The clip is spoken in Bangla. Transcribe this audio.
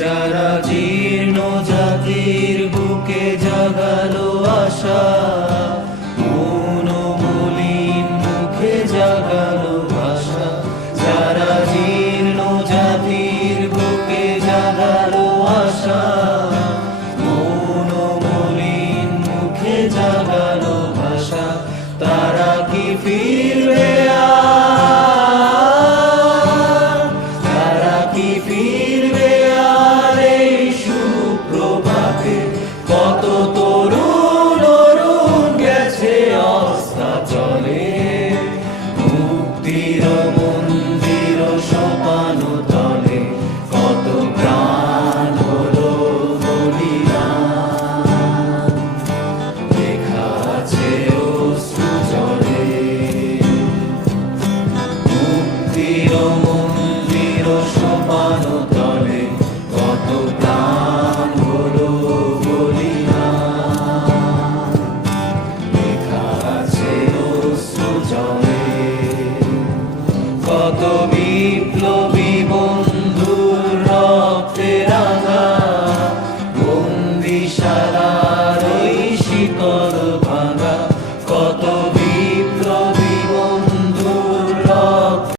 যারা জীর্ণ জাতির বুকে জাগালো আশা, মন মলিন মুখে যারা জীর্ণ জাতির বুকে জাগালো আশা মুখে তারা কি ফির কত কত বিপ্লবী